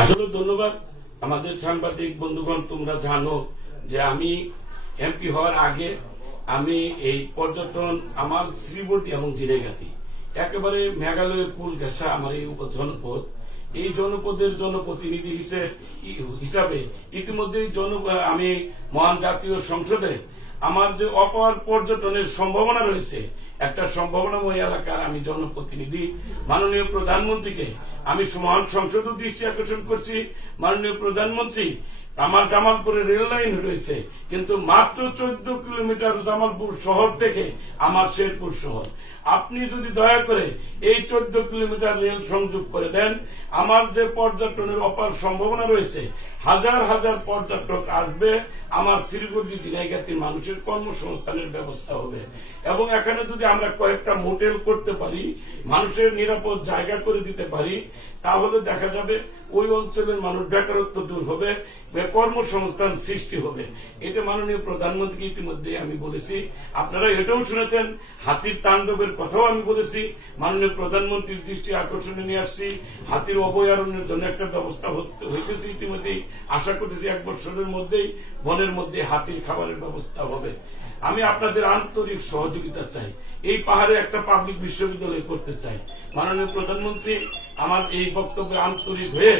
আসলে ধন্যবাদ আমাদের সাংবাদিক বন্ধুগণ। তোমরা জানো যে আমি এমপি হওয়ার আগে আমি এই পর্যটন আমার শ্রীবর্তী এবং জিনেগাতি একেবারে মেঘালয়ের কুল ঘেঁষা আমার এই জনপদ, এই জনপদের জনপ্রতিনিধি হিসাবে ইতিমধ্যে আমি মহান জাতীয় সংসদে আমার যে অপার পর্যটনের সম্ভাবনা রয়েছে, একটা সম্ভাবনাময় এলাকার আমি জনপ্রতিনিধি। মাননীয় প্রধানমন্ত্রীকে আমি মহান সংসদ দৃষ্টি আকর্ষণ করছি। মাননীয় প্রধানমন্ত্রী, আমার জামালপুরে রেল লাইন রয়েছে, কিন্তু মাত্র 14 কিলোমিটার জামালপুর শহর থেকে আমার শেরপুর শহর। আপনি যদি দয়া করে এই 14 কিলোমিটার রেল সংযোগ করে দেন, আমার যে পর্যটনের অপার সম্ভাবনা রয়েছে, হাজার হাজার পর্যটক আসবে, আমার শিলিগুড়ি জিনাইগাতির মানুষের কর্মসংস্থানের ব্যবস্থা হবে। এবং এখানে যদি আমরা কয়েকটা মোটেল করতে পারি, মানুষের নিরাপদ জায়গা করে দিতে পারি, তাহলে দেখা যাবে ওই অঞ্চলের মানুষ বেকারত্ব দূর হবে, কর্মসংস্থান সৃষ্টি হবে। এটা মাননীয় প্রধানমন্ত্রীকে ইতিমধ্যে আমি বলেছি। আপনারা এটাও শুনেছেন, হাতির তাণ্ডবের কথাও আমি বলেছি। মাননীয় প্রধানমন্ত্রীর দৃষ্টি আকর্ষণে নিয়ে আসছি। হাতির অভয়ারণ্যের জন্য একটা ব্যবস্থা হইতেছে ইতিমধ্যেই। আশা করতেছি 1 বছরের মধ্যেই বনের মধ্যে হাতির খাবারের ব্যবস্থা হবে। আমি আপনাদের আন্তরিক সহযোগিতা চাই। এই পাহাড়ে একটা পাবলিক বিশ্ববিদ্যালয় করতে চাই। মাননীয় প্রধানমন্ত্রী, আমার এই বক্তব্যে আন্তরিক হয়ে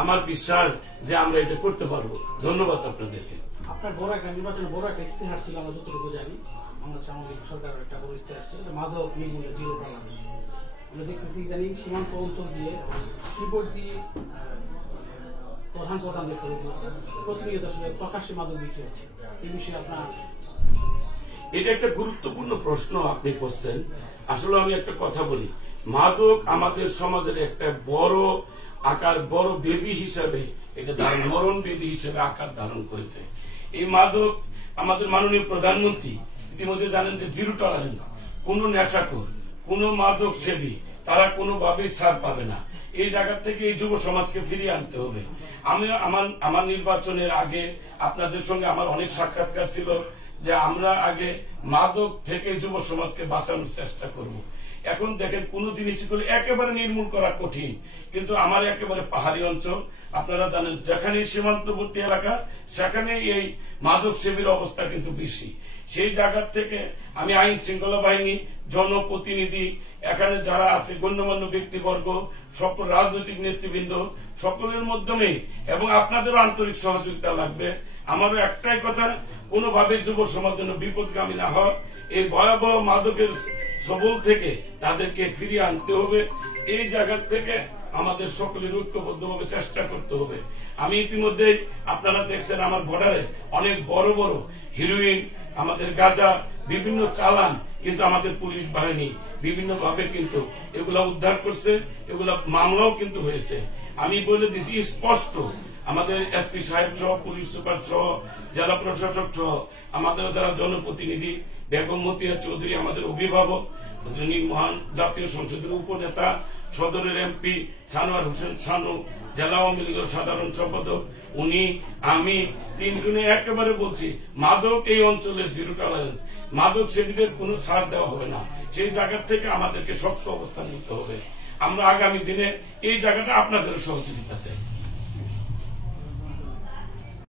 আমার বিশ্বাস যে আমরা এটা করতে পারবো। ধন্যবাদ আপনাদেরকে। আপনার বড় একটা নির্বাচনের বড় একটা ইস্তেহার ছিল, আমরা যতটুকু জানি বাংলাদেশ আওয়ামী লীগ সরকারের একটা বড় ইস্তেহার ছিল, মাদক নির্মূলে জিরো টলারেন্স। আমরা দেখতেছি ইদানিং সীমান্ত অঞ্চল দিয়ে শ্রীবর্তী প্রধান প্রতিনিয়ত আসলে প্রকাশ্যে মাদক বিক্রি হচ্ছে। এই বিষয়ে আপনার এটা একটা গুরুত্বপূর্ণ প্রশ্ন আপনি করছেন। আসলে আমি একটা কথা বলি, মাদক আমাদের সমাজের একটা বড় আকার, বড় বেদি হিসাবে এটা মরণ বেদি হিসেবে আকার ধারণ করেছে। এই মাদক আমাদের মাননীয় প্রধানমন্ত্রী ইতিমধ্যে জানেন যে জিরো টলারেন্স। কোন নেশাখোর, কোন মাদক সেবী তারা কোনোভাবেই ছাড় পাবে না। এই জায়গা থেকে এই যুব সমাজকে ফিরিয়ে আনতে হবে। আমি আমার নির্বাচনের আগে আপনাদের সঙ্গে আমার অনেক সাক্ষাৎকার ছিল যে আমরা আগে মাদক থেকে যুব সমাজকে বাঁচানোর চেষ্টা করব। এখন দেখেন, কোন জিনিস করে একেবারে নির্মূল করা কঠিন, কিন্তু আমার একেবারে পাহাড়ি অঞ্চল, আপনারা জানেন যেখানে সীমান্তবর্তী এলাকা সেখানে এই মাদক সেবীর অবস্থা কিন্তু বেশি। সেই জায়গা থেকে আমি আইন শৃঙ্খলা বাহিনী, জনপ্রতিনিধি, এখানে যারা আছে গণ্যমান্য ব্যক্তিবর্গ, সকল রাজনৈতিক নেতৃবৃন্দ, সকলের মাধ্যমে এবং আপনাদেরও আন্তরিক সহযোগিতা লাগবে। আমারও একটাই কথা, কোনোভাবে যুব সমাজ যেন বিপদগামী না হয়। এই ভয়াবহ মাদকের সবল থেকে তাদেরকে ফিরিয়ে আনতে হবে। এই জায়গা থেকে আমাদের সকলের ঐক্যবদ্ধভাবে চেষ্টা করতে হবে। আমি ইতিমধ্যে আপনারা দেখছেন আমার বর্ডারে অনেক বড় বড় হিরোইন, আমাদের গাঁজা, বিভিন্ন চালান কিন্তু আমাদের পুলিশ বাহিনী বিভিন্নভাবে কিন্তু এগুলা উদ্ধার করছে, এগুলা মামলাও কিন্তু হয়েছে। আমি বলে দিচ্ছি স্পষ্ট, আমাদের এসপি সাহেব সহ, পুলিশ সুপার সহ, জেলা প্রশাসক সহ, আমাদের যারা জনপ্রতিনিধি, বেগম মতিয়া চৌধুরী আমাদের অভিভাবক, যিনি মহান জাতীয় সংসদের উপনেতা, সদরের এমপি সানোয়ার হোসেন সানু, জেলা আওয়ামী লীগের সাধারণ সম্পাদক, উনি, আমি তিনজনে একেবারে বলছি মাদক এই অঞ্চলের জিরো টলারেন্স। মাদক সেবীদের কোনো ছাড় দেওয়া হবে না। সেই জায়গা থেকে আমাদেরকে শক্ত অবস্থান নিতে হবে। আমরা আগামী দিনে এই জায়গাটা আপনাদের সহযোগিতা চাই।